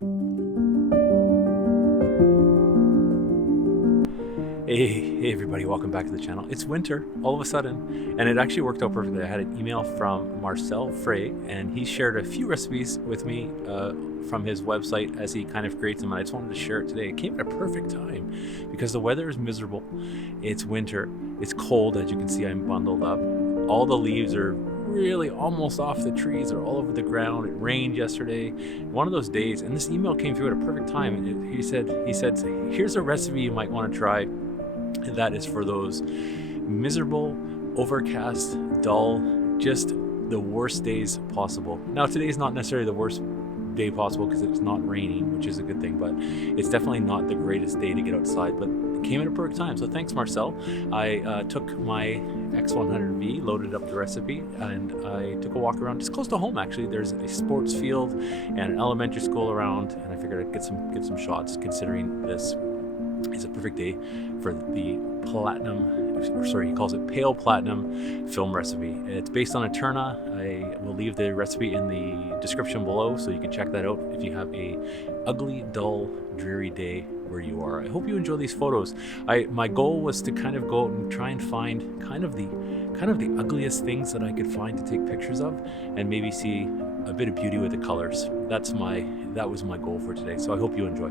Hey everybody, welcome back to the channel. It's winter all of a sudden, and it actually worked out perfectly. I had an email from Marcel Fraij, and he shared a few recipes with me from his website as he kind of creates them, and I just wanted to share it today. It came at a perfect time because the weather is miserable. It's winter, it's cold, as you can see I'm bundled up. All the leaves are really almost off the trees, are all over the ground. It rained yesterday, one of those days, and this email came through at a perfect time. And he said, here's a recipe you might want to try. And that is for those miserable, overcast, dull, just the worst days possible. Now, today's not necessarily the worst day possible because it's not raining, which is a good thing, but it's definitely not the greatest day to get outside, but it came at a perfect time. So thanks, Marcel. I took my X100v, loaded up the recipe, and I took a walk around just close to home. Actually, there's a sports field and an elementary school around, and I figured I'd get some shots considering this is a perfect day for the he calls it pale platinum film recipe. It's based on Eterna. I will leave the recipe in the description below so you can check that out if you have a ugly, dull, dreary day where you are. I hope you enjoy these photos. My goal was to kind of go out and try and find kind of the ugliest things that I could find to take pictures of, and maybe see a bit of beauty with the colors. That was my goal for today. So I hope you enjoy.